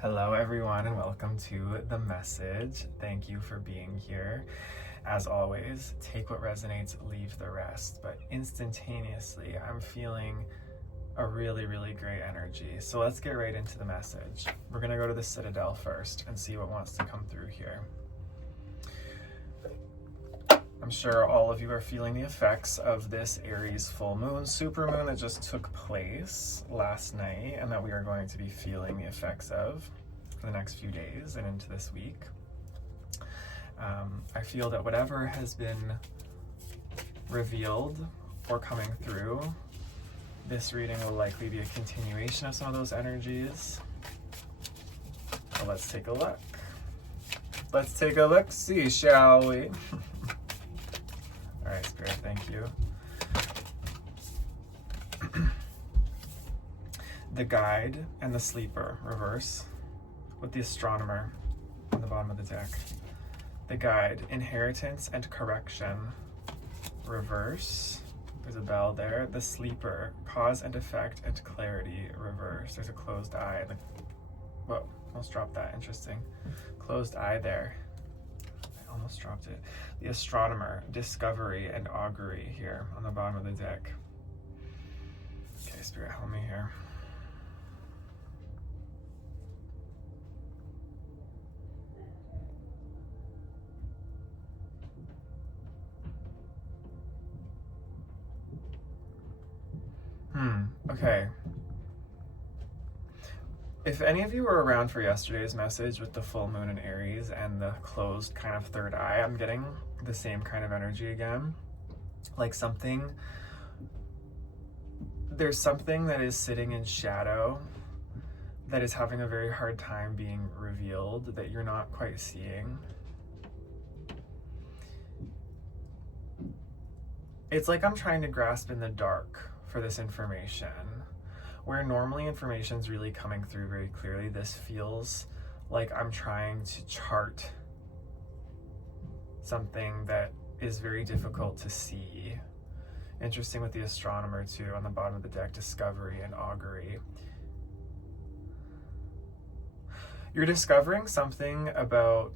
Hello everyone and welcome to The Message. Thank you for being here. As always, take what resonates, leave the rest. But instantaneously, I'm feeling a really great energy. So let's get right into the message. We're gonna go to the Citadel first and see what wants to come through here. I'm sure all of you are feeling the effects of this Aries full moon, supermoon that just took place last night and that we are going to be feeling the effects of for the next few days and into this week. I feel that whatever has been revealed or coming through, this reading will likely be a continuation of some of those energies. So let's take a look. Let's take a look-see, shall we? All right, Spirit, thank you. The Guide and the Sleeper, reverse, with the Astronomer on the bottom of the deck. The Guide, Inheritance and Correction, reverse. There's a bell there. The Sleeper, Cause and Effect and Clarity, reverse. There's a closed eye. Whoa, almost dropped that. Interesting. Closed eye there. I almost dropped it. The Astronomer, Discovery and Augury here on the bottom of the deck. Okay, Spirit, help me here. Okay. If any of you were around for yesterday's message with the full moon in Aries and the closed kind of third eye, I'm getting the same kind of energy again. Like there's something that is sitting in shadow that is having a very hard time being revealed that you're not quite seeing. It's like I'm trying to grasp in the dark for this information. Where normally information's really coming through very clearly, this feels like I'm trying to chart something that is very difficult to see. Interesting with the Astronomer too, on the bottom of the deck, Discovery and Augury. You're discovering something that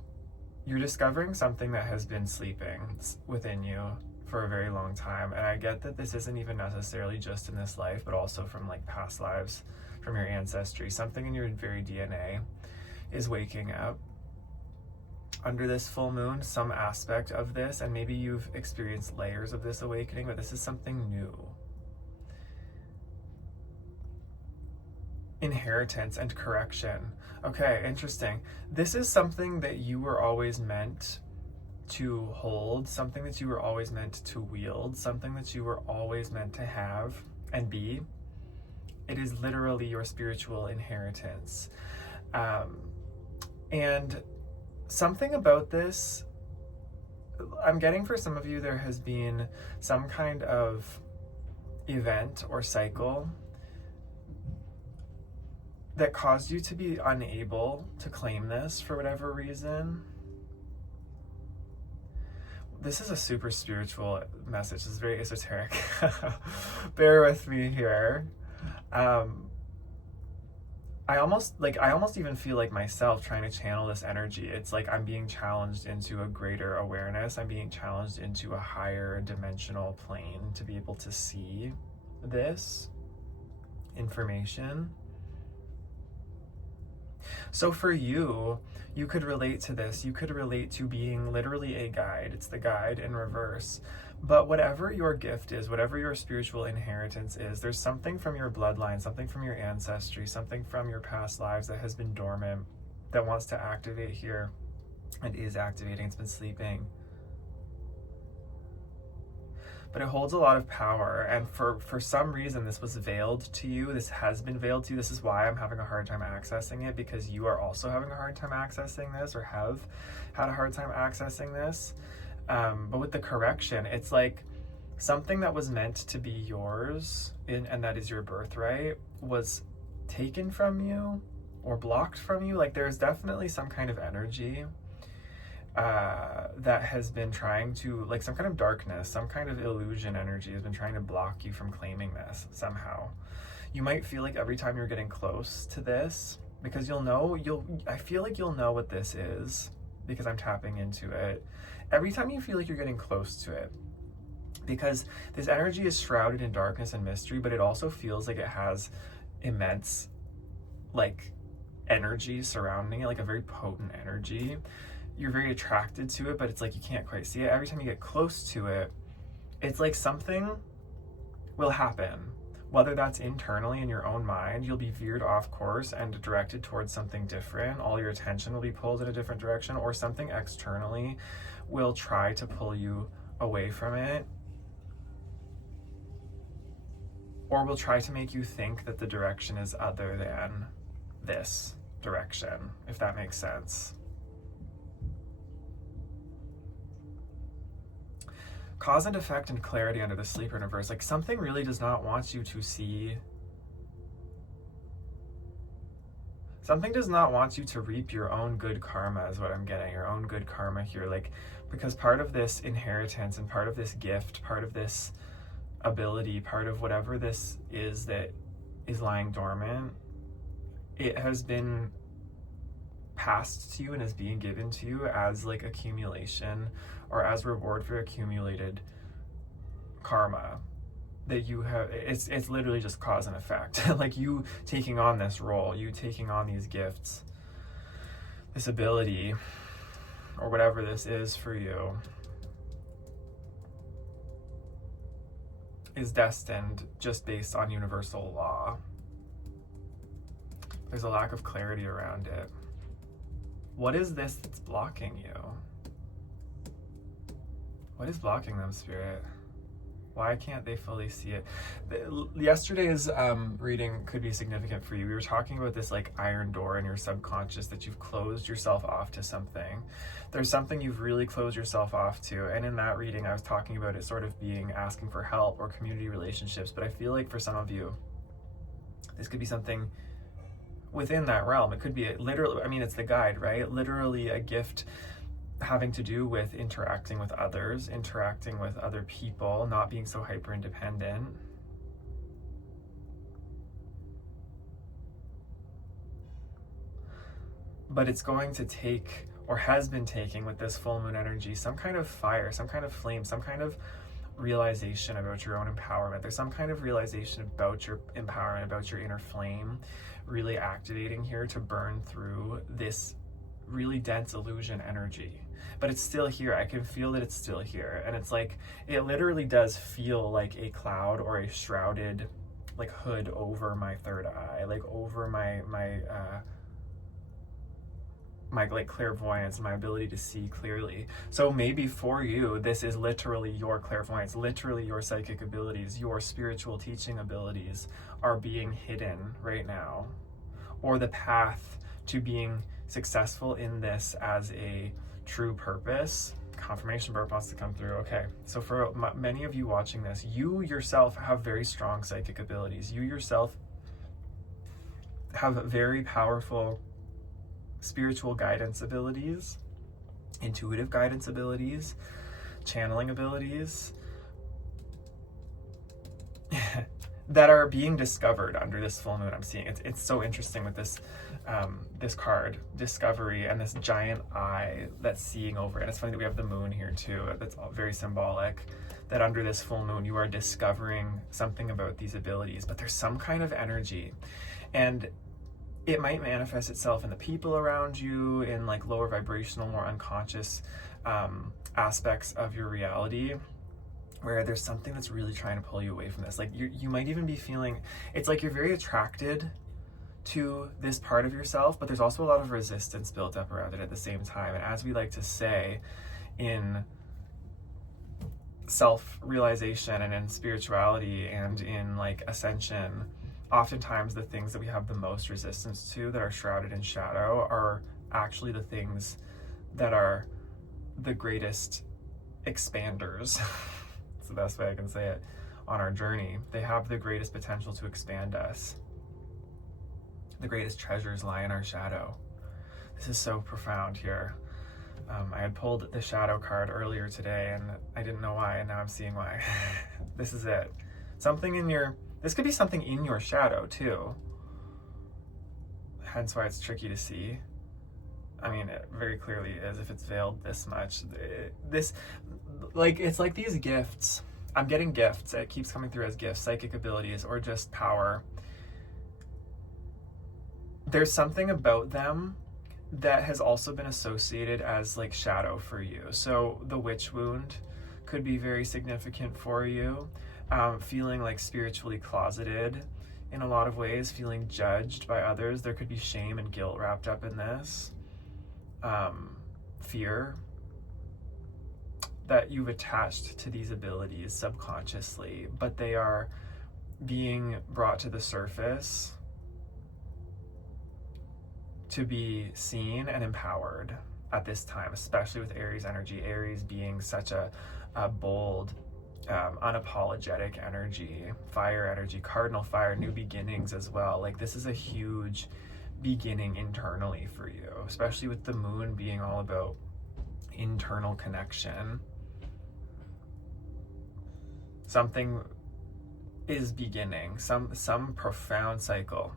has been sleeping within you for a very long time, and I get that this isn't even necessarily just in this life, but also from like past lives, from your ancestry. Something in your very DNA is waking up under this full moon, some aspect of this, and maybe you've experienced layers of this awakening, but this is something new. Inheritance and correction. Okay, interesting. This is something that you were always meant to hold, something that you were always meant to wield, something that you were always meant to have and be. It is literally your spiritual inheritance. And something about this, I'm getting for some of you, there has been some kind of event or cycle that caused you to be unable to claim this for whatever reason. This is a super spiritual message. This is very esoteric. Bear with me here. I almost even feel like myself trying to channel this energy. It's like I'm being challenged into a greater awareness. I'm being challenged into a higher dimensional plane to be able to see this information. So for you, you could relate to this. You could relate to being literally a guide. It's the Guide in reverse. But whatever your gift is, whatever your spiritual inheritance is, there's something from your bloodline, something from your ancestry, something from your past lives that has been dormant, that wants to activate here and is activating. It's been sleeping. But it holds a lot of power, and for some reason this was veiled to you. This has been veiled to you. This is why I'm having a hard time accessing it, because you are also having a hard time accessing this, or have had a hard time accessing this. But with the correction, it's like something that was meant to be yours, and that is your birthright, was taken from you or blocked from you. Like there's definitely some kind of energy that has been trying to, like some kind of darkness, some kind of illusion energy has been trying to block you from claiming this somehow. You might feel like every time you're getting close to this, because I feel like you'll know what this is because I'm tapping into it. Every time you feel like you're getting close to it, because this energy is shrouded in darkness and mystery, but it also feels like it has immense like energy surrounding it, like a very potent energy. You're very attracted to it, but it's like you can't quite see it. Every time you get close to it, it's like something will happen. Whether that's internally in your own mind, you'll be veered off course and directed towards something different. All your attention will be pulled in a different direction, or something externally will try to pull you away from it, or will try to make you think that the direction is other than this direction, if that makes sense. Cause and effect and clarity under the sleeper in reverse. Like something really does not want you to see. Something does not want you to reap your own good karma is what I'm getting. Your own good karma here. Like, because part of this inheritance and part of this gift, part of this ability, part of whatever this is that is lying dormant, it has been passed to you and is being given to you as like accumulation, or as reward for accumulated karma that you have. It's literally just cause and effect. Like you taking on this role, you taking on these gifts, this ability, or whatever this is for you, is destined just based on universal law. There's a lack of clarity around it. What is this that's blocking you? What is blocking them, Spirit? Why can't they fully see it? Yesterday's reading could be significant for you. We were talking about this like iron door in your subconscious that you've closed yourself off to something. There's something you've really closed yourself off to. And in that reading, I was talking about it sort of being asking for help or community relationships. But I feel like for some of you, this could be something within that realm. It could be literally, I mean, it's the guide, right? Literally a gift having to do with interacting with others, interacting with other people, not being so hyper independent. But it's going to take, or has been taking with this full moon energy, some kind of fire, some kind of flame, some kind of realization about your own empowerment. There's some kind of realization about your empowerment, about your inner flame really activating here to burn through this really dense illusion energy. But it's still here. I can feel that it's still here. And it's like, it literally does feel like a cloud or a shrouded like hood over my third eye, like over my like clairvoyance, my ability to see clearly. So maybe for you, this is literally your clairvoyance, literally your psychic abilities, your spiritual teaching abilities are being hidden right now. Or the path to being successful in this as a true purpose. Confirmation burp wants to come through. Okay, so for many of you watching this, you yourself have very strong psychic abilities. You yourself have very powerful spiritual guidance abilities, intuitive guidance abilities, channeling abilities that are being discovered under this full moon. I'm seeing it's so interesting with this this card, discovery, and this giant eye that's seeing over it. And it's funny that we have the moon here too. That's all very symbolic, that under this full moon you are discovering something about these abilities, but there's some kind of energy, and it might manifest itself in the people around you, in like lower vibrational, more unconscious aspects of your reality, where there's something that's really trying to pull you away from this. Like you might even be feeling, it's like you're very attracted to this part of yourself, but there's also a lot of resistance built up around it at the same time. And as we like to say in self-realization and in spirituality and in like ascension, oftentimes the things that we have the most resistance to, that are shrouded in shadow, are actually the things that are the greatest expanders. It's the best way I can say it. On our journey, they have the greatest potential to expand us. The greatest treasures lie in our shadow. This is so profound here. I had pulled the shadow card earlier today and I didn't know why, and now I'm seeing why. This is it. Something in your, this could be something in your shadow too. hence why it's tricky to see. I mean, it very clearly is if it's veiled this much. It's like these gifts. I'm getting gifts. It keeps coming through as gifts, psychic abilities, or just power. There's something about them that has also been associated as like shadow for you. So the witch wound could be very significant for you. Feeling like spiritually closeted in a lot of ways, feeling judged by others. There could be shame and guilt wrapped up in this. Fear that you've attached to these abilities subconsciously, but they are being brought to the surface to be seen and empowered at this time, especially with Aries energy. Aries being such a bold, unapologetic energy, fire energy, cardinal fire, new beginnings as well. Like this is a huge beginning internally for you, especially with the moon being all about internal connection. Something is beginning, some profound cycle.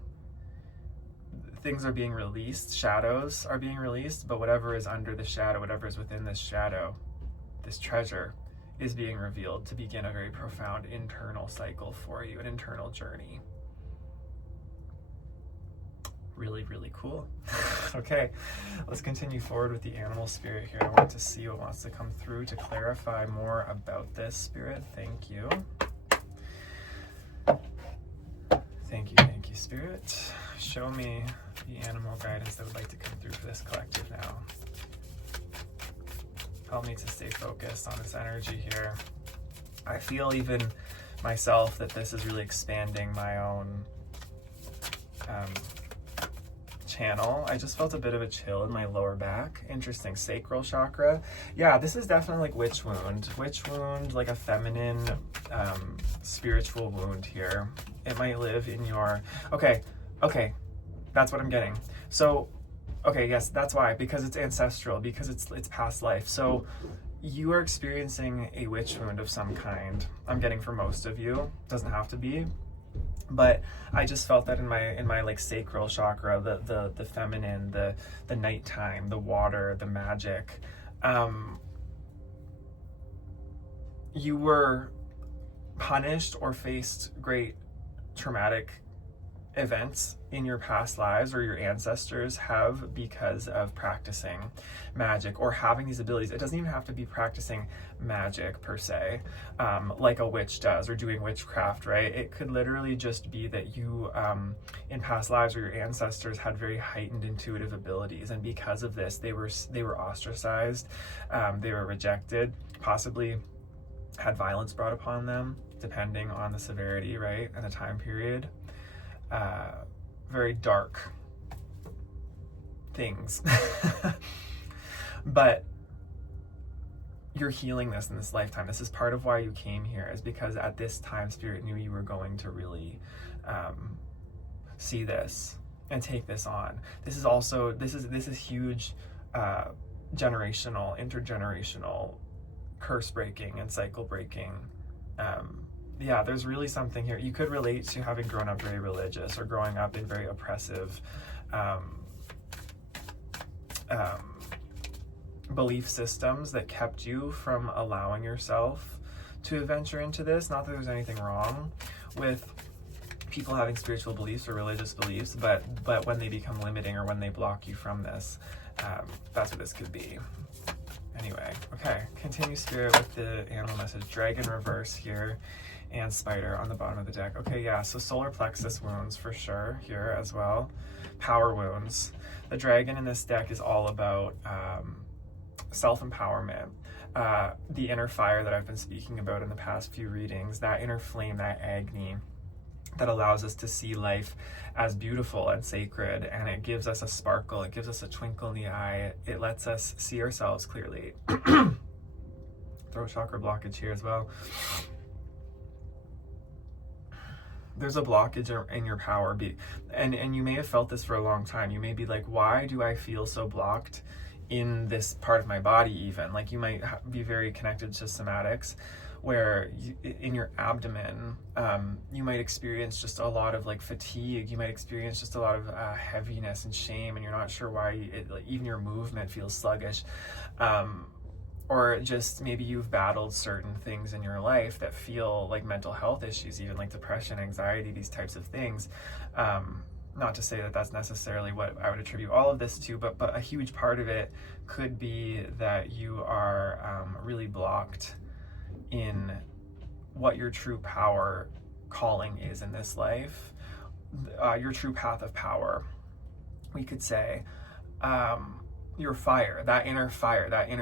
Things are being released, shadows are being released, but whatever is under the shadow, whatever is within this shadow, this treasure, is being revealed to begin a very profound internal cycle for you, an internal journey. Really, really cool. Okay, let's continue forward with the animal spirit here. I want to see what wants to come through to clarify more about this spirit. Thank you. Thank you, spirit. Show me the animal guidance that would like to come through for this collective now. Help me to stay focused on this energy here. I feel even myself that this is really expanding my own channel. I just felt a bit of a chill in my lower back. Interesting. Sacral chakra. Yeah, this is definitely like witch wound, like a feminine spiritual wound here. It might live in your okay, that's what I'm getting. So okay, yes, that's why, because it's ancestral, because it's past life. So you are experiencing a witch wound of some kind. I'm getting for most of you. Doesn't have to be. But I just felt that in my like sacral chakra, the feminine, the nighttime, the water, the magic. You were punished or faced great traumatic events in your past lives, or your ancestors have, because of practicing magic or having these abilities. It doesn't even have to be practicing magic per se, like a witch does, or doing witchcraft, right? It could literally just be that you in past lives, or your ancestors had very heightened intuitive abilities, and because of this they were ostracized, they were rejected, possibly had violence brought upon them, depending on the severity, right, and the time period. Very dark things. But you're healing this in this lifetime. This is part of why you came here, is because at this time Spirit knew you were going to really see this and take this on. This is also, this is huge generational, intergenerational curse breaking and cycle breaking. Yeah, there's really something here. You could relate to having grown up very religious, or growing up in very oppressive belief systems that kept you from allowing yourself to venture into this. Not that there's anything wrong with people having spiritual beliefs or religious beliefs, but when they become limiting, or when they block you from this, that's what this could be. Anyway, okay, continue spirit with the animal message. Dragon reverse here, and spider on the bottom of the deck. Okay, yeah, so solar plexus wounds for sure here as well. Power wounds. The dragon in this deck is all about self-empowerment. The inner fire that I've been speaking about in the past few readings, that inner flame, that Agni, that allows us to see life as beautiful and sacred, and it gives us a sparkle, it gives us a twinkle in the eye, it lets us see ourselves clearly. Throat chakra blockage here as well. There's a blockage in your power, and you may have felt this for a long time. You may be like, why do I feel so blocked in this part of my body even? Like, you might be very connected to somatics. where in your abdomen, you might experience just a lot of like fatigue. You might experience just a lot of heaviness and shame, and you're not sure why. Even your movement feels sluggish. Or just maybe you've battled certain things in your life that feel like mental health issues, even like depression, anxiety, these types of things. Not to say that that's necessarily what I would attribute all of this to, but a huge part of it could be that you are really blocked in what your true power calling is in this life, your true path of power, we could say. Your fire, that inner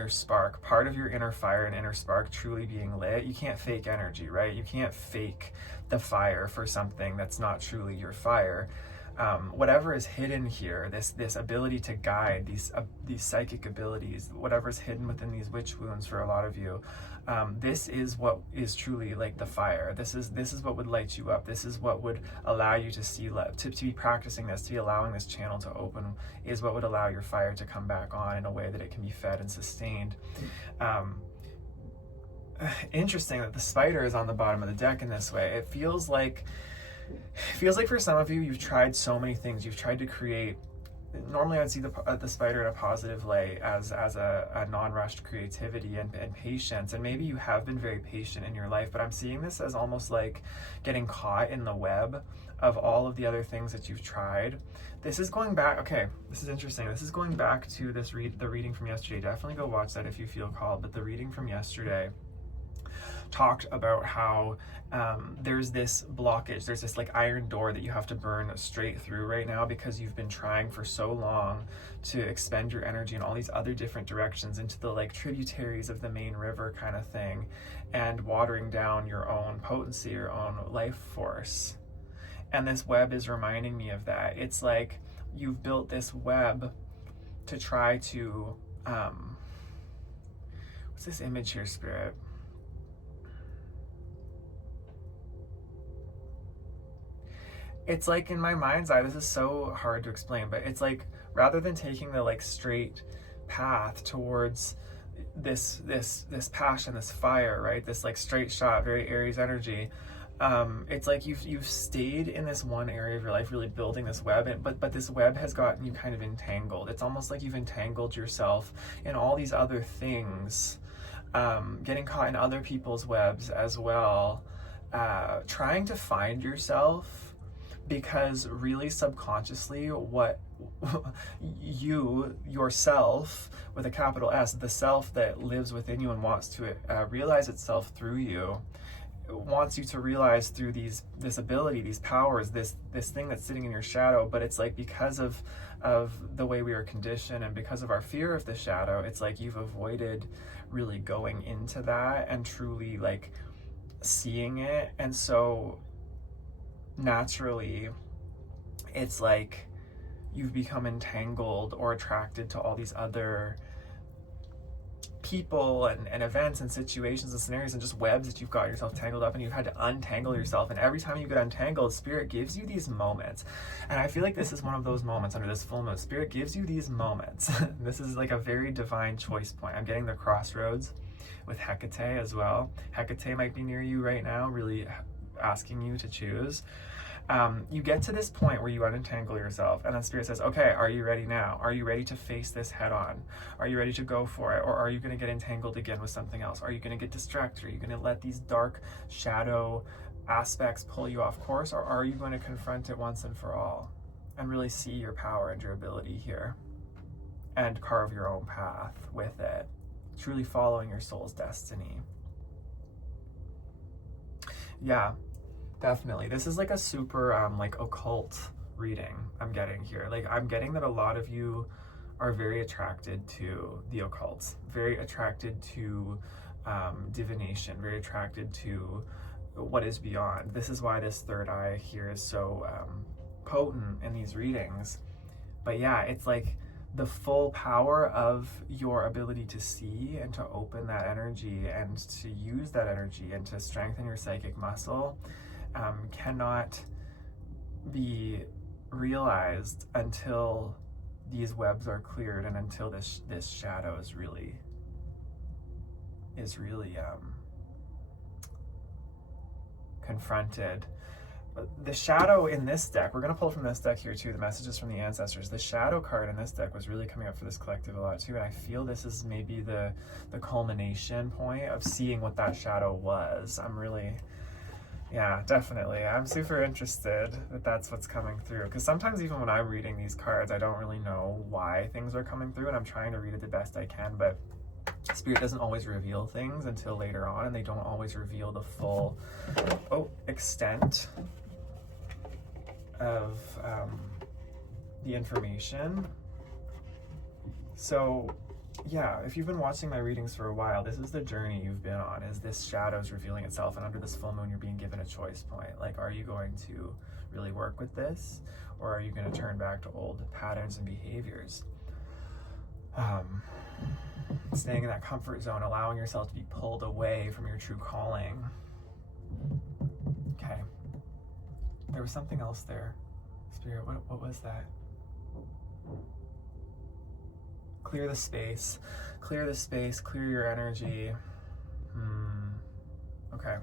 spark, part of your inner fire and inner spark truly being lit. You can't fake energy, right? You can't fake the fire for something that's not truly your fire. Whatever is hidden here, this ability to guide, these psychic abilities, whatever's hidden within these witch wounds for a lot of you, this is what is truly like the fire. This is what would light you up. This is what would allow you to see, to be practicing this, to be allowing this channel to open, is what would allow your fire to come back on in a way that it can be fed and sustained. Interesting that the spider is on the bottom of the deck in this way. It feels like for some of you, you've tried so many things. You've tried to create. Normally, I'd see the spider in a positive light as a non-rushed creativity and patience. And maybe you have been very patient in your life, but I'm seeing this as almost like getting caught in the web of all of the other things that you've tried. This is going back. Okay, this is interesting. This is going back to the reading from yesterday. Definitely go watch that if you feel called. But the reading from yesterday talked about how there's this blockage, there's this like iron door that you have to burn straight through right now because you've been trying for so long to expend your energy in all these other different directions into the like tributaries of the main river kind of thing, and watering down your own potency, your own life force. And this web is reminding me of that. It's like you've built this web to try to what's this image here, Spirit? It's like in my mind's eye, this is so hard to explain, but it's like rather than taking the like straight path towards this passion, this fire, right? This like straight shot, very Aries energy. It's like you've stayed in this one area of your life, really building this web, but this web has gotten you kind of entangled. It's almost like you've entangled yourself in all these other things, getting caught in other people's webs as well, trying to find yourself. Because really subconsciously what yourself with a capital S, the self that lives within you and wants to realize itself through you, wants you to realize through this ability, these powers, this thing that's sitting in your shadow. But it's like because of the way we are conditioned and because of our fear of the shadow, it's like you've avoided really going into that and truly like seeing it. And so naturally, it's like you've become entangled or attracted to all these other people and events and situations and scenarios and just webs that you've got yourself tangled up, and you've had to untangle yourself. And every time you get untangled, Spirit gives you these moments. And I feel like this is one of those moments under this full moon. Spirit gives you these moments. This is like a very divine choice point. I'm getting the crossroads with Hecate as well. Hecate might be near you right now, really asking you to choose. You get to this point where you unentangle yourself, and then Spirit says, okay, are you ready now? Are you ready to face this head on? Are you ready to go for it? Or are you going to get entangled again with something else? Are you going to get distracted? Are you going to let these dark shadow aspects pull you off course? Or are you going to confront it once and for all and really see your power and your ability here and carve your own path with it, truly following your soul's destiny? Yeah. Definitely. This is like a super like occult reading I'm getting here. Like I'm getting that a lot of you are very attracted to the occult, very attracted to divination, very attracted to what is beyond. This is why this third eye here is so potent in these readings. But yeah, it's like the full power of your ability to see and to open that energy and to use that energy and to strengthen your psychic muscle cannot be realized until these webs are cleared and until this shadow is really confronted. The shadow in this deck, we're going to pull from this deck here too, the messages from the ancestors. The shadow card in this deck was really coming up for this collective a lot too, and I feel this is maybe the culmination point of seeing what that shadow was. I'm really, yeah, definitely. I'm super interested that that's what's coming through, because sometimes even when I'm reading these cards, I don't really know why things are coming through, and I'm trying to read it the best I can, but Spirit doesn't always reveal things until later on, and they don't always reveal the full extent of the information. So yeah, if you've been watching my readings for a while, this is the journey you've been on, is this shadow's revealing itself, and under this full moon you're being given a choice point. Like, are you going to really work with this, or are you going to turn back to old patterns and behaviors? Staying in that comfort zone, allowing yourself to be pulled away from your true calling. Okay. There was something else there. Spirit, what was that? Clear the space. Clear the space. Clear your energy. Okay.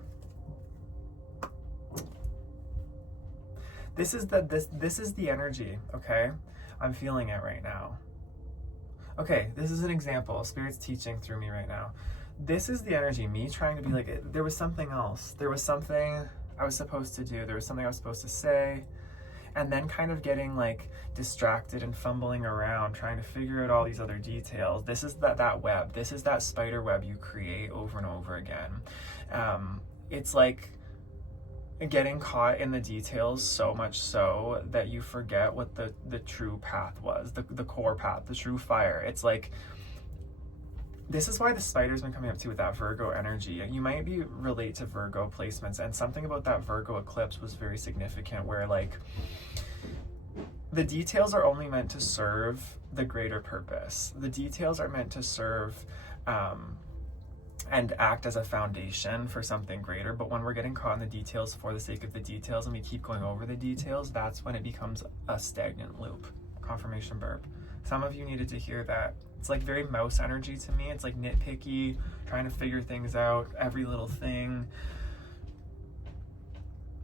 This is the energy, okay? I'm feeling it right now. Okay, this is an example. Spirit's teaching through me right now. This is the energy, me trying to be like, there was something else. There was something I was supposed to do. There was something I was supposed to say. And then kind of getting like distracted and fumbling around, trying to figure out all these other details. This is that web. This is that spider web you create over and over again. It's like getting caught in the details so much so that you forget what the true path was, the core path, the true fire. It's like, this is why the spider's been coming up too with that Virgo energy. You might be relate to Virgo placements, and something about that Virgo eclipse was very significant, where like the details are only meant to serve the greater purpose. The details are meant to serve and act as a foundation for something greater. But when we're getting caught in the details for the sake of the details, and we keep going over the details, that's when it becomes a stagnant loop. Confirmation burp. Some of you needed to hear that. It's like very mouse energy to me. It's like nitpicky, trying to figure things out, every little thing,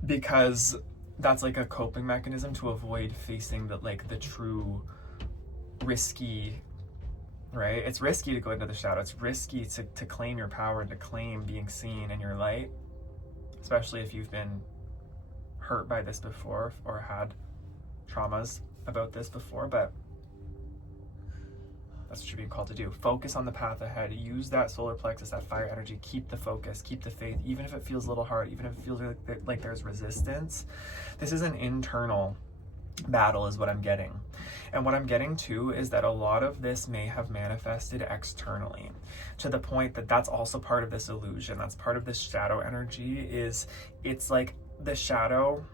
because that's like a coping mechanism to avoid facing the true risky, right? It's risky to go into the shadow. It's risky to claim your power and to claim being seen in your light, especially if you've been hurt by this before or had traumas about this before. But that's what you're being called to do. Focus on the path ahead. Use that solar plexus, that fire energy. Keep the focus, keep the faith, even if it feels a little hard, even if it feels like there's resistance. This is an internal battle is what I'm getting. And what I'm getting too is that a lot of this may have manifested externally, to the point that that's also part of this illusion. That's part of this shadow energy. It's like the shadow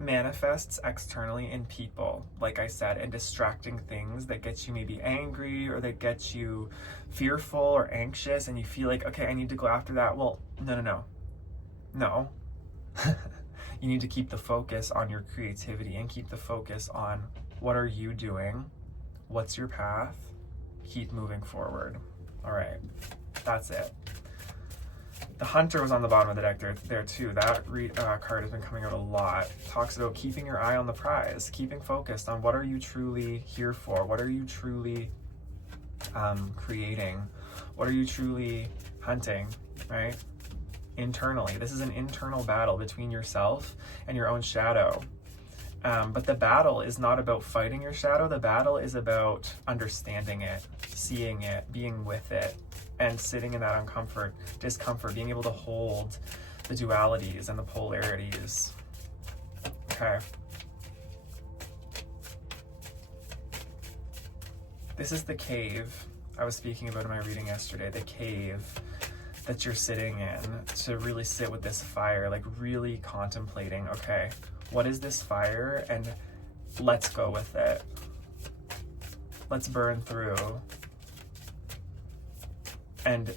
manifests externally in people, like I said, and distracting things that get you maybe angry, or that get you fearful or anxious, and you feel like, okay, I need to go after that. Well, no. You need to keep the focus on your creativity and keep the focus on what are you doing, what's your path, keep moving forward. All right, that's it. The Hunter was on the bottom of the deck there too. That card has been coming out a lot. Talks about keeping your eye on the prize, keeping focused on what are you truly here for, what are you truly creating, what are you truly hunting, right? Internally. This is an internal battle between yourself and your own shadow. But the battle is not about fighting your shadow. The battle is about understanding it, seeing it, being with it, and sitting in that discomfort, being able to hold the dualities and the polarities. Okay. This is the cave I was speaking about in my reading yesterday, the cave that you're sitting in, to really sit with this fire, like really contemplating, okay, what is this fire? And let's go with it. Let's burn through and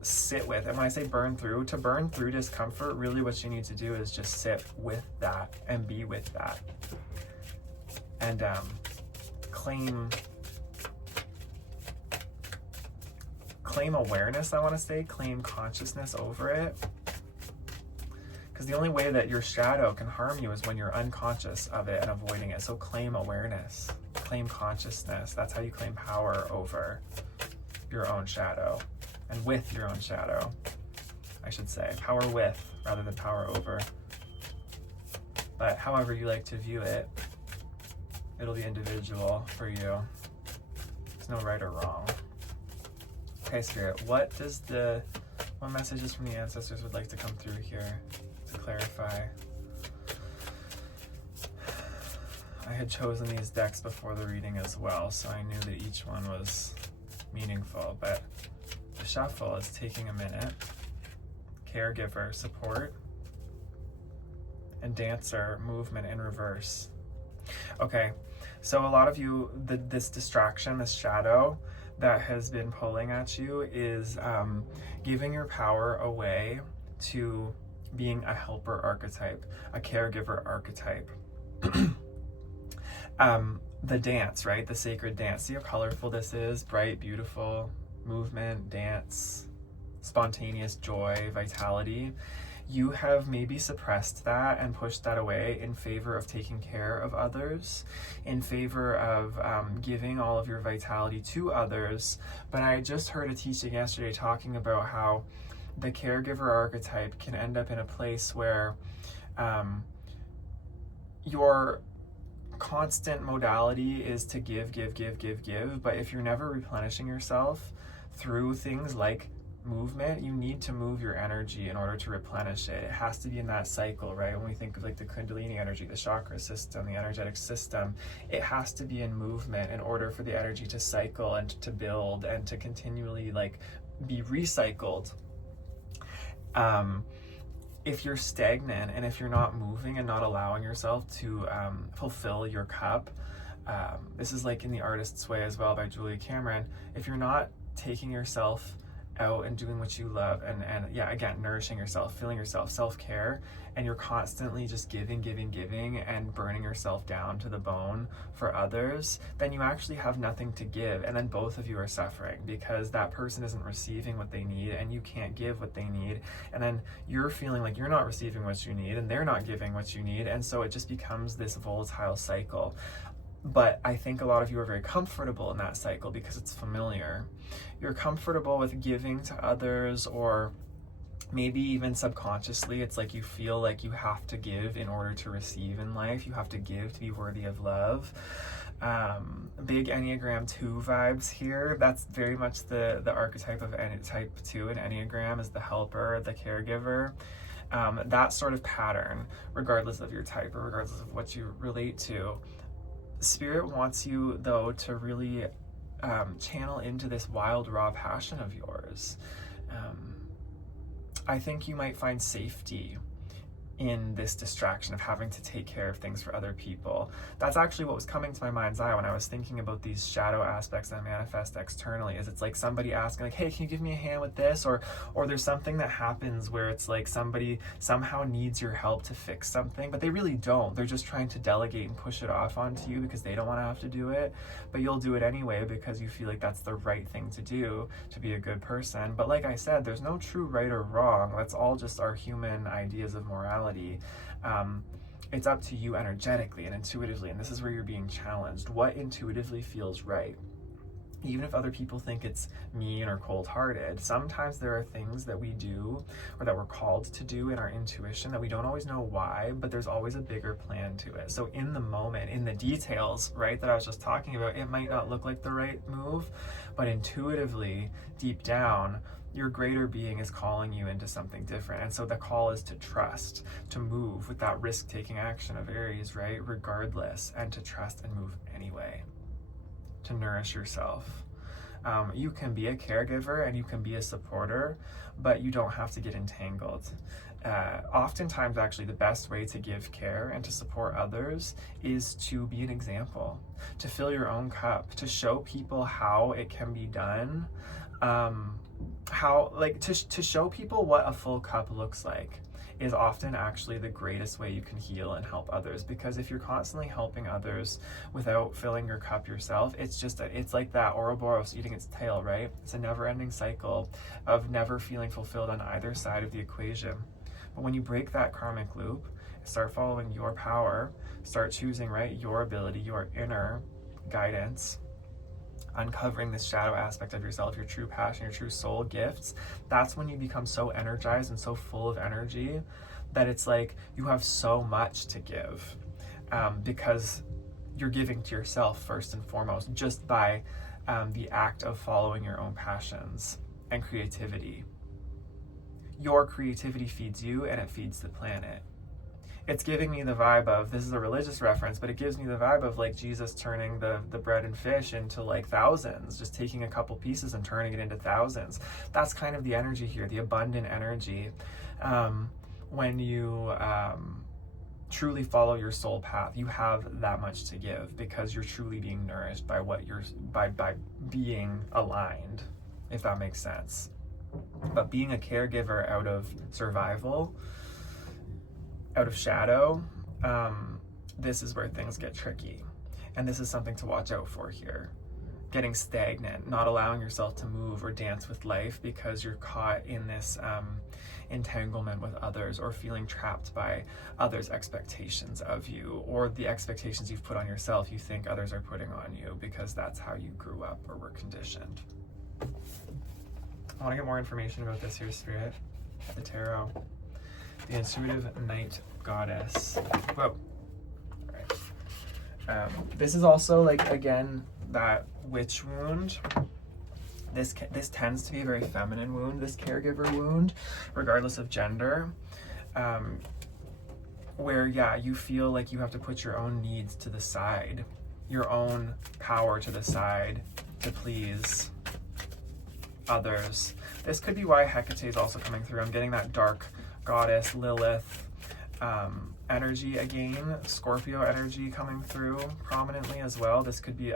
sit with. And when I say burn through, to burn through discomfort, really what you need to do is just sit with that and be with that. And claim awareness, I want to say, claim consciousness over it. Because the only way that your shadow can harm you is when you're unconscious of it and avoiding it. So claim awareness, claim consciousness. That's how you claim power over your own shadow, and with your own shadow, I should say. Power with rather than power over. But however you like to view it, it'll be individual for you. There's no right or wrong. Okay, Spirit, what messages from the ancestors would like to come through here to clarify? I had chosen these decks before the reading as well, so I knew that each one was meaningful, but the shuffle is taking a minute. Caregiver, support, and dancer, movement in reverse. Okay, so a lot of you, this distraction, this shadow that has been pulling at you is giving your power away to being a helper archetype, a caregiver archetype. The dance, right? The sacred dance. See how colorful this is? Bright, beautiful, movement, dance, spontaneous joy, vitality. You have maybe suppressed that and pushed that away in favor of taking care of others, in favor of giving all of your vitality to others. But I just heard a teaching yesterday talking about how the caregiver archetype can end up in a place where your constant modality is to give, but if you're never replenishing yourself through things like movement, you need to move your energy in order to replenish it. It has to be in that cycle, right? When we think of like the Kundalini energy, the chakra system, the energetic system, it has to be in movement in order for the energy to cycle and to build and to continually like be recycled. If you're stagnant and if you're not moving and not allowing yourself to fulfill your cup, this is like in The Artist's Way as well by Julia Cameron. If you're not taking yourself out and doing what you love and yeah, again, nourishing yourself, filling yourself, self-care, and you're constantly just giving and burning yourself down to the bone for others, then you actually have nothing to give, and then both of you are suffering because that person isn't receiving what they need and you can't give what they need, and then you're feeling like you're not receiving what you need and they're not giving what you need, and so it just becomes this volatile cycle. But I think a lot of you are very comfortable in that cycle because it's familiar. You're comfortable with giving to others, or maybe even subconsciously, it's like you feel like you have to give in order to receive in life. You have to give to be worthy of love. Big Enneagram 2 vibes here. That's very much the archetype of type 2 in Enneagram, is the helper, the caregiver. That sort of pattern, regardless of your type or regardless of what you relate to. Spirit wants you, though, to really channel into this wild, raw passion of yours. I think you might find safety in this distraction of having to take care of things for other people. That's actually what was coming to my mind's eye when I was thinking about these shadow aspects that manifest externally. Is it's like somebody asking like, hey, can you give me a hand with this? Or there's something that happens where it's like somebody somehow needs your help to fix something, but they really don't. They're just trying to delegate and push it off onto you because they don't want to have to do it, but you'll do it anyway because you feel like that's the right thing to do to be a good person. But like I said, there's no true right or wrong. That's all just our human ideas of morality. It's up to you energetically and intuitively, and this is where you're being challenged. What intuitively feels right? Even if other people think it's mean or cold-hearted, sometimes there are things that we do or that we're called to do in our intuition that we don't always know why, but there's always a bigger plan to it. So in the moment, in the details, right, that I was just talking about, it might not look like the right move, but intuitively, deep down, your greater being is calling you into something different. And so the call is to trust, to move with that risk-taking action of Aries, right? Regardless, and to trust and move anyway, to nourish yourself. You can be a caregiver and you can be a supporter, but you don't have to get entangled. Oftentimes, actually, the best way to give care and to support others is to be an example, to fill your own cup, to show people how it can be done, to show people what a full cup looks like is often actually the greatest way you can heal and help others. Because if you're constantly helping others without filling your cup yourself, it's like that Ouroboros eating its tail, right? It's a never-ending cycle of never feeling fulfilled on either side of the equation. But when you break that karmic loop, start following your power, start choosing, right, your ability, your inner guidance, uncovering this shadow aspect of yourself, your true passion, your true soul gifts, that's when you become so energized and so full of energy that it's like you have so much to give, because you're giving to yourself first and foremost, just by the act of following your own passions and creativity. Your creativity feeds you and it feeds the planet. It's giving me the vibe of, this is a religious reference, but it gives me the vibe of like Jesus turning the bread and fish into like thousands, just taking a couple pieces and turning it into thousands. That's kind of the energy here, the abundant energy. When you truly follow your soul path, you have that much to give because you're truly being nourished by what you're, by being aligned, if that makes sense. But being a caregiver out of survival, out of shadow, this is where things get tricky. And this is something to watch out for here. Getting stagnant, not allowing yourself to move or dance with life because you're caught in this entanglement with others, or feeling trapped by others' expectations of you, or the expectations you've put on yourself you think others are putting on you because that's how you grew up or were conditioned. I want to get more information about this here, Spirit. The tarot. The intuitive night goddess. Whoa. All right. This is also like, again, that witch wound. This tends to be a very feminine wound, this caregiver wound, regardless of gender. Where, yeah, you feel like you have to put your own needs to the side, your own power to the side to please others. This could be why Hecate is also coming through. I'm getting that dark goddess Lilith energy again, Scorpio energy coming through prominently as well. This could be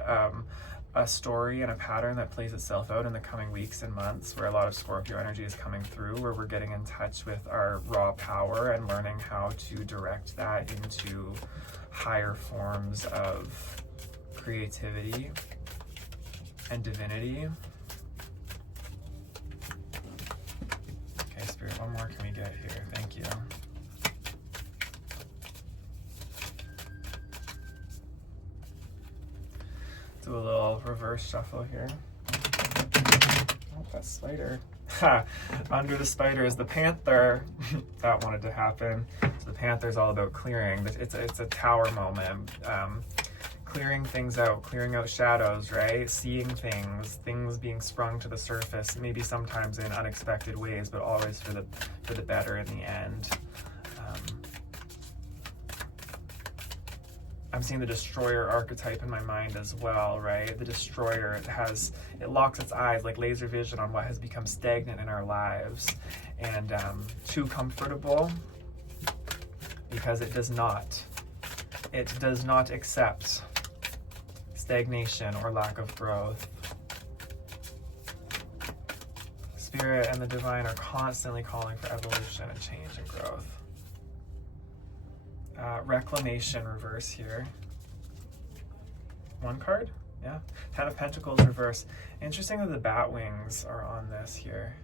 a story and a pattern that plays itself out in the coming weeks and months, where a lot of Scorpio energy is coming through, where we're getting in touch with our raw power and learning how to direct that into higher forms of creativity and divinity. Okay, Spirit, one more can we get here? Thank you. Do a little reverse shuffle here. Oh, that spider. Ha! Under the spider is the panther. That wanted to happen. So the panther is all about clearing. It's a tower moment. Clearing things out, clearing out shadows, right? Seeing things being sprung to the surface, maybe sometimes in unexpected ways, but always for the better in the end. I'm seeing the destroyer archetype in my mind as well, right? The destroyer, it locks its eyes like laser vision on what has become stagnant in our lives and too comfortable, because it does not accept stagnation or lack of growth. Spirit and the divine are constantly calling for evolution and change and growth. Reclamation reverse here. One card? Yeah. Ten of Pentacles reverse. Interesting that the bat wings are on this here.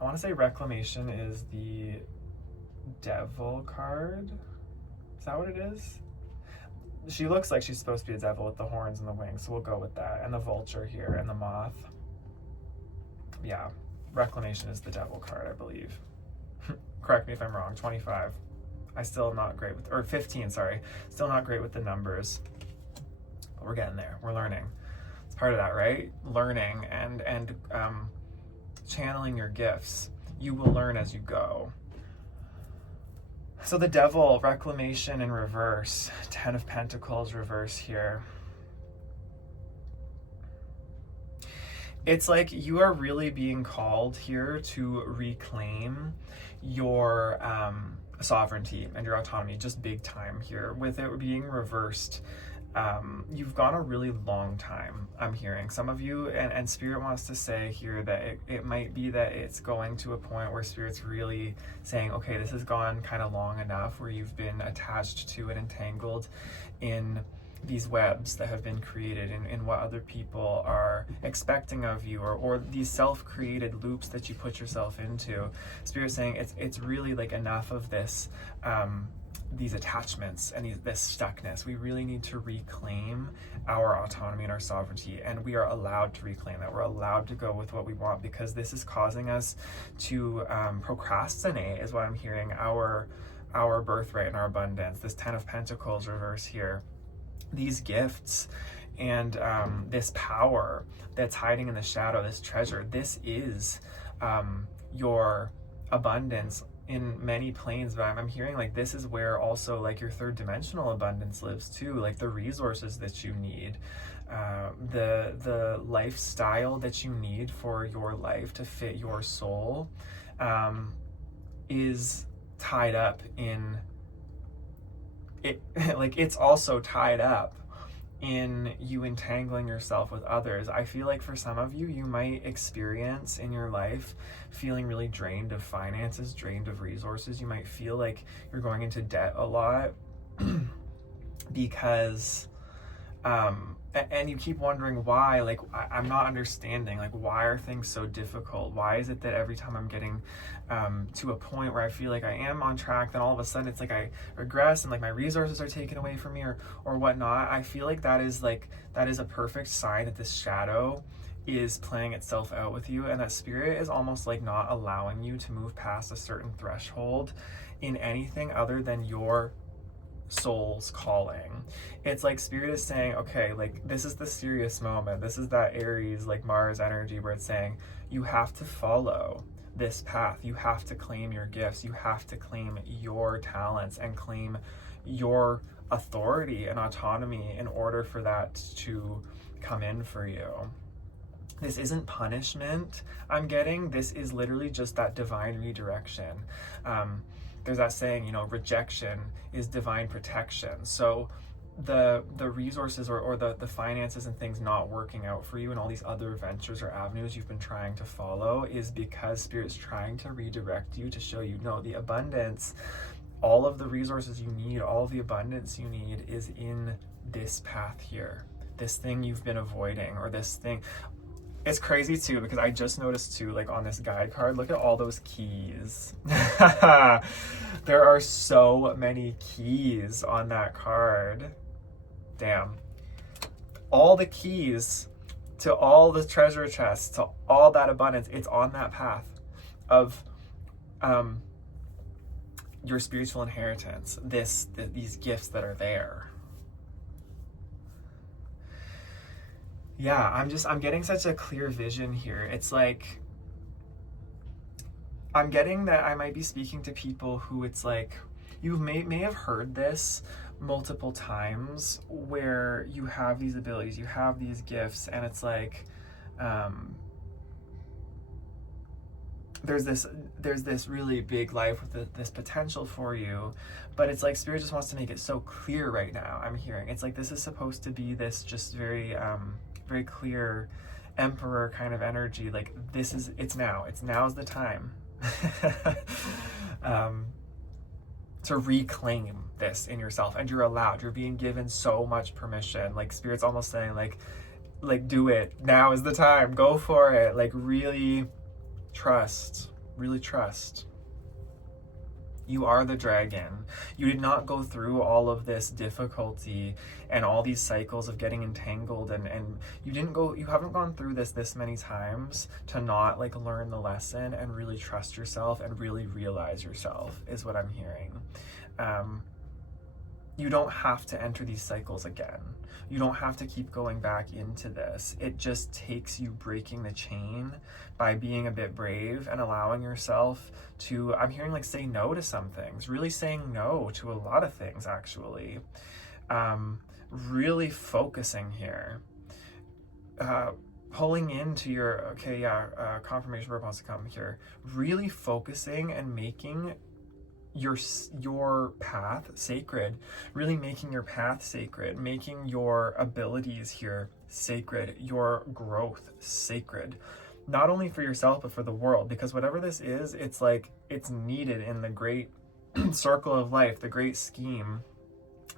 I want to say reclamation is the devil card. Is that what it is? She looks like she's supposed to be a devil with the horns and the wings, so we'll go with that. And the vulture here and the moth. Yeah. Reclamation is the devil card, I believe. Correct me if I'm wrong. 25. I still am not great with, or 15, sorry. Still not great with the numbers. But we're getting there. We're learning. It's part of that, right? Learning and channeling your gifts. You will learn as you go. So the devil, reclamation in reverse. 10 of Pentacles reverse here. It's like you are really being called here to reclaim your sovereignty and your autonomy, just big time here. With it being reversed, you've gone a really long time, I'm hearing. Some of you, and Spirit wants to say here that it might be that it's going to a point where Spirit's really saying, okay, this has gone kind of long enough, where you've been attached to and entangled in these webs that have been created in what other people are expecting of you, or these self-created loops that you put yourself into. Spirit's saying it's really like enough of this, these attachments and this stuckness. We really need to reclaim our autonomy and our sovereignty, and we are allowed to reclaim that. We're allowed to go with what we want, because this is causing us to procrastinate, is what I'm hearing, our birthright and our abundance. This 10 of Pentacles reverse here, these gifts and this power that's hiding in the shadow, this treasure, this is your abundance in many planes. But I'm hearing like this is where also like your third dimensional abundance lives too, like the resources that you need, the lifestyle that you need for your life to fit your soul, is tied up in it. Like it's also tied up in you entangling yourself with others. I feel like for some of you, you might experience in your life feeling really drained of finances, drained of resources. You might feel like you're going into debt a lot because and you keep wondering why. Like I'm not understanding, like why are things so difficult? Why is it that every time I'm getting to a point where I feel like I am on track, then all of a sudden it's like I regress and like my resources are taken away from me or whatnot? I feel like that is a perfect sign that this shadow is playing itself out with you, and that spirit is almost like not allowing you to move past a certain threshold in anything other than your soul's calling. It's like spirit is saying, okay, like this is the serious moment. This is that Aries, like Mars energy, where it's saying you have to follow this path. You have to claim your gifts. You have to claim your talents and claim your authority and autonomy in order for that to come in for you. This isn't punishment I'm getting. This is literally just that divine redirection. There's that saying, you know, rejection is divine protection. So the resources or the finances and things not working out for you and all these other ventures or avenues you've been trying to follow is because Spirit's trying to redirect you to show you, no, the abundance, all of the resources you need, all of the abundance you need is in this path here. This thing you've been avoiding, or this thing. It's crazy too, because I just noticed too, like on this guide card, look at all those keys. There are so many keys on that card. Damn. All the keys to all the treasure chests, to all that abundance, it's on that path of your spiritual inheritance, these gifts that are there. Yeah, I'm getting such a clear vision here. It's like, I'm getting that I might be speaking to people who it's like, you may have heard this multiple times, where you have these abilities, you have these gifts, and it's like, there's this really big life with this potential for you, but it's like Spirit just wants to make it so clear right now. I'm hearing it's like this is supposed to be this just very very clear emperor kind of energy. Like now's the time to reclaim this in yourself, and you're being given so much permission. Like Spirit's almost saying like do it, now is the time, go for it. Like really trust. You are the dragon. You did not go through all of this difficulty and all these cycles of getting entangled, and you haven't gone through this many times to not like learn the lesson and really trust yourself and really realize yourself, is what I'm hearing. You don't have to enter these cycles again. You don't have to keep going back into this. It just takes you breaking the chain by being a bit brave and allowing yourself to, I'm hearing like say no to some things, really saying no to a lot of things actually. Really focusing here. Pulling into your, confirmation verb wants to come here. Really focusing and making your path sacred, really making your path sacred, making your abilities here sacred, your growth sacred, not only for yourself but for the world, because whatever this is, it's like it's needed in the great circle of life, the great scheme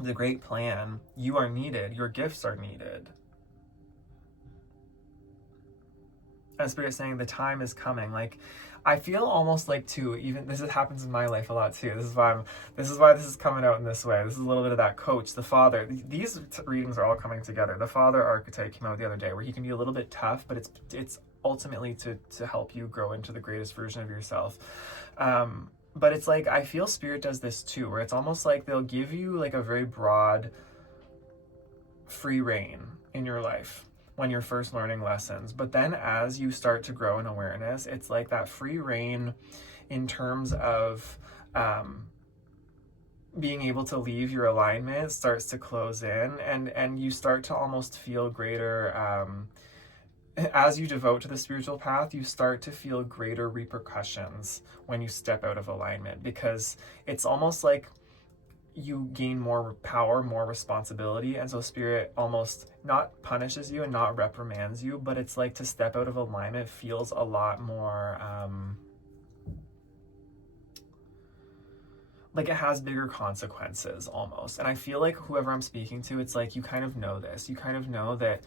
the great plan, you are needed, your gifts are needed. And Spirit's saying the time is coming. Like, I feel almost like too, even this happens in my life a lot too. This is why this is coming out in this way. This is a little bit of that coach, the father. These readings are all coming together. The father archetype came out the other day, where he can be a little bit tough, but it's ultimately to help you grow into the greatest version of yourself. But it's like, I feel Spirit does this too, where it's almost like they'll give you like a very broad free rein in your life when you're first learning lessons. But then as you start to grow in awareness, it's like that free rein in terms of being able to leave your alignment starts to close in, and you start to almost feel greater, as you devote to the spiritual path, you start to feel greater repercussions when you step out of alignment, because it's almost like you gain more power, more responsibility. And so Spirit almost not punishes you and not reprimands you, but it's like to step out of alignment feels a lot more like it has bigger consequences almost. And I feel like whoever I'm speaking to, it's like you kind of know this. You kind of know that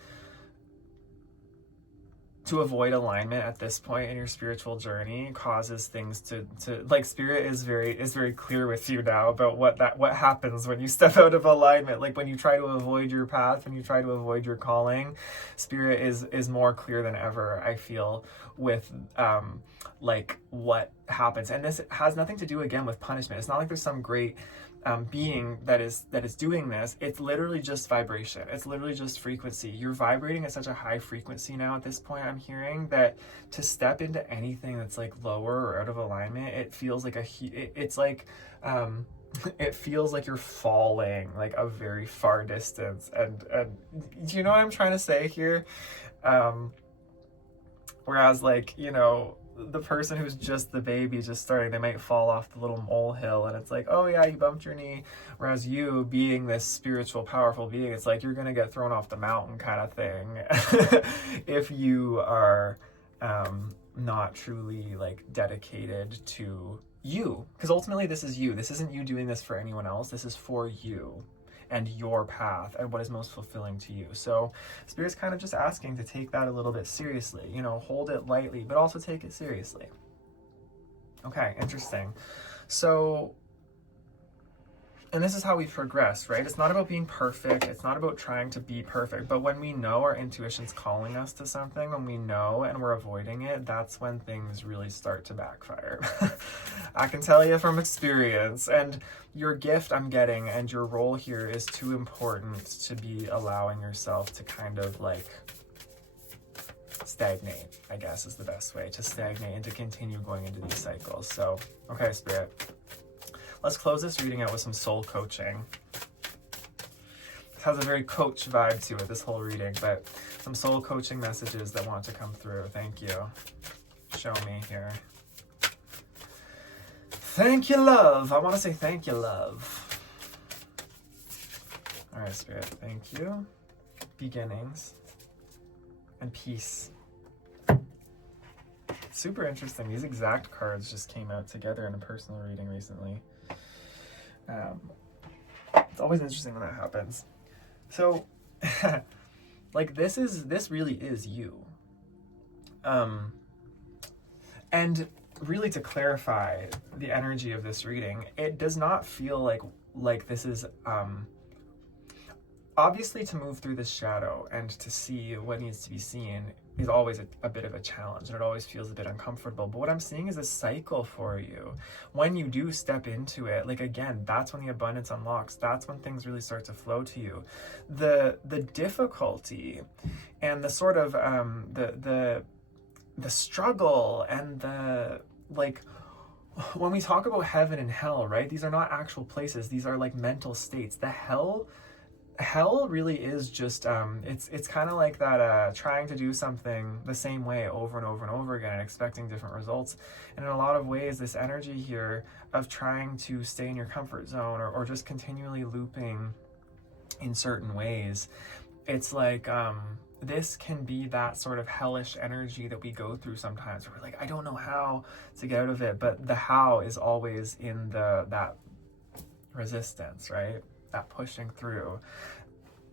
to avoid alignment at this point in your spiritual journey causes things to like, Spirit is very clear with you now about what happens when you step out of alignment. Like when you try to avoid your path, when you try to avoid your calling, Spirit is more clear than ever, I feel, with like what happens. And this has nothing to do again with punishment. It's not like there's some great being that is doing this. It's literally just vibration. It's literally just frequency. You're vibrating at such a high frequency now at this point, I'm hearing, that to step into anything that's like lower or out of alignment, it feels like it's like it feels like you're falling like a very far distance. And do you know what I'm trying to say here? Whereas, like, you know, the person who's just the baby just starting, they might fall off the little molehill and it's like, oh yeah, you bumped your knee. Whereas you being this spiritual, powerful being, it's like you're gonna get thrown off the mountain kind of thing if you are not truly like dedicated to you. Because ultimately this is you. This isn't you doing this for anyone else. This is for you and your path and what is most fulfilling to you. So Spirit's kind of just asking to take that a little bit seriously, you know, hold it lightly, but also take it seriously. Okay, interesting. So, and this is how we progress, right? It's not about being perfect. It's not about trying to be perfect. But when we know our intuition's calling us to something, when we know and we're avoiding it, that's when things really start to backfire. I can tell you from experience. And your gift, I'm getting, and your role here is too important to be allowing yourself to kind of like stagnate, I guess is the best way, to stagnate and to continue going into these cycles. So, okay, Spirit. Let's close this reading out with some soul coaching. This has a very coach vibe to it, this whole reading, but some soul coaching messages that want to come through. Thank you. Show me here. Thank you, love. I want to say thank you, love. All right, Spirit. Thank you. Beginnings and peace. Super interesting. These exact cards just came out together in a personal reading recently. It's always interesting when that happens. So, like this really is you. And really, to clarify the energy of this reading, it does not feel like this is obviously, to move through this shadow and to see what needs to be seen is always a bit of a challenge, and it always feels a bit uncomfortable. But what I'm seeing is a cycle for you. When you do step into it, like again, that's when the abundance unlocks. That's when things really start to flow to you. The difficulty and the sort of the struggle and the like, when we talk about heaven and hell, right? These are not actual places. These are like mental states. The hell really is just it's kind of like that trying to do something the same way over and over and over again and expecting different results. And in a lot of ways, this energy here of trying to stay in your comfort zone or just continually looping in certain ways, it's like this can be that sort of hellish energy that we go through sometimes, where we're like, I don't know how to get out of it, but the how is always in that resistance, right? that pushing through.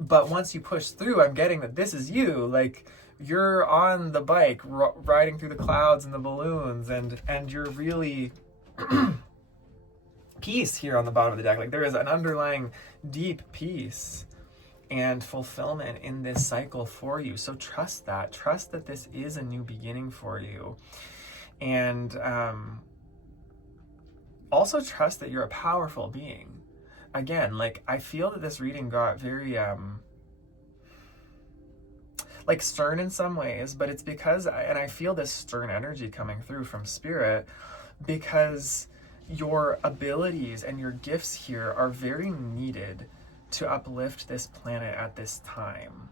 But once you push through, I'm getting that this is you. Like, you're on the bike, riding through the clouds and the balloons, and you're really peace here on the bottom of the deck. Like, there is an underlying deep peace and fulfillment in this cycle for you. So trust that. Trust that this is a new beginning for you. And also trust that you're a powerful being. Again, like, I feel that this reading got very like stern in some ways, but it's because I feel this stern energy coming through from spirit, because your abilities and your gifts here are very needed to uplift this planet at this time.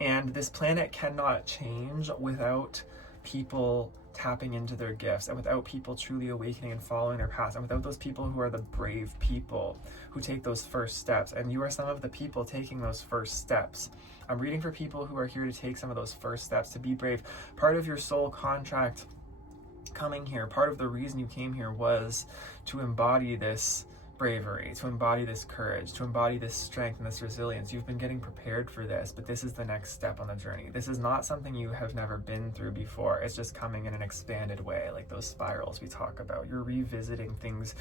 And this planet cannot change without people tapping into their gifts, and without people truly awakening and following their paths, and without those people who are the brave people who take those first steps. And you are some of the people taking those first steps. I'm reading for people who are here to take some of those first steps, to be brave. Part of your soul contract coming here, part of the reason you came here was to embody this bravery, to embody this courage, to embody this strength and this resilience. You've been getting prepared for this, but this is the next step on the journey. This is not something you have never been through before. It's just coming in an expanded way, like those spirals we talk about. You're revisiting things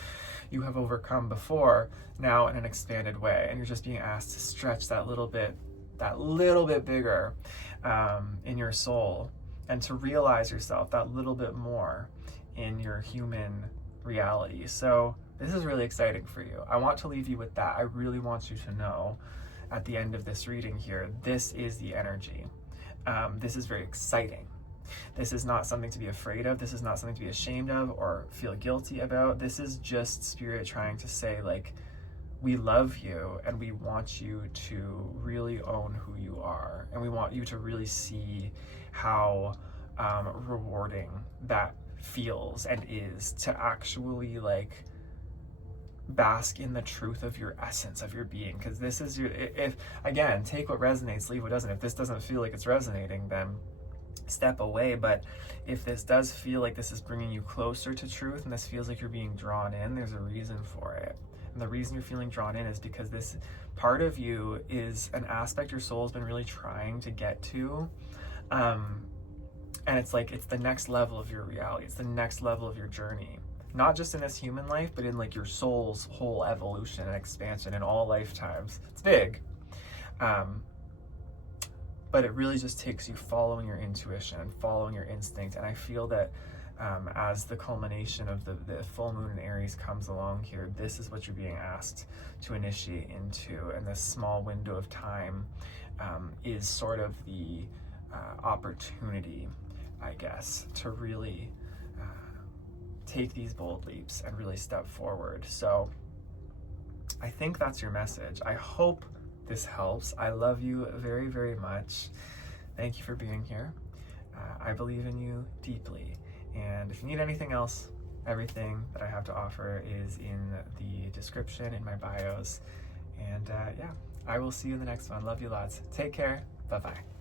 you have overcome before, now in an expanded way, and you're just being asked to stretch that little bit bigger in your soul, and to realize yourself that little bit more in your human reality. So this is really exciting for you. I want to leave you with that. I really want you to know at the end of this reading here, this is the energy. This is very exciting. This is not something to be afraid of. This is not something to be ashamed of or feel guilty about. This is just spirit trying to say, like, we love you and we want you to really own who you are. And we want you to really see how rewarding that feels and is, to actually like bask in the truth of your essence, of your being. Because this is your, if again, take what resonates, leave what doesn't. If this doesn't feel like it's resonating, then step away. But if this does feel like this is bringing you closer to truth, and this feels like you're being drawn in, there's a reason for it. And the reason you're feeling drawn in is because this part of you is an aspect your soul's been really trying to get to. And it's like, it's the next level of your reality. It's the next level of your journey. Not just in this human life, but in like your soul's whole evolution and expansion in all lifetimes. It's big. But it really just takes you following your intuition and following your instinct. And I feel that as the culmination of the full moon in Aries comes along here, this is what you're being asked to initiate into. And this small window of time is sort of the opportunity, I guess, to really take these bold leaps and really step forward. So I think that's your message. I hope this helps. I love you very, very much. Thank you for being here. I believe in you deeply. And if you need anything else, everything that I have to offer is in the description, in my bios. And yeah, I will see you in the next one. Love you lots. Take care. Bye-bye.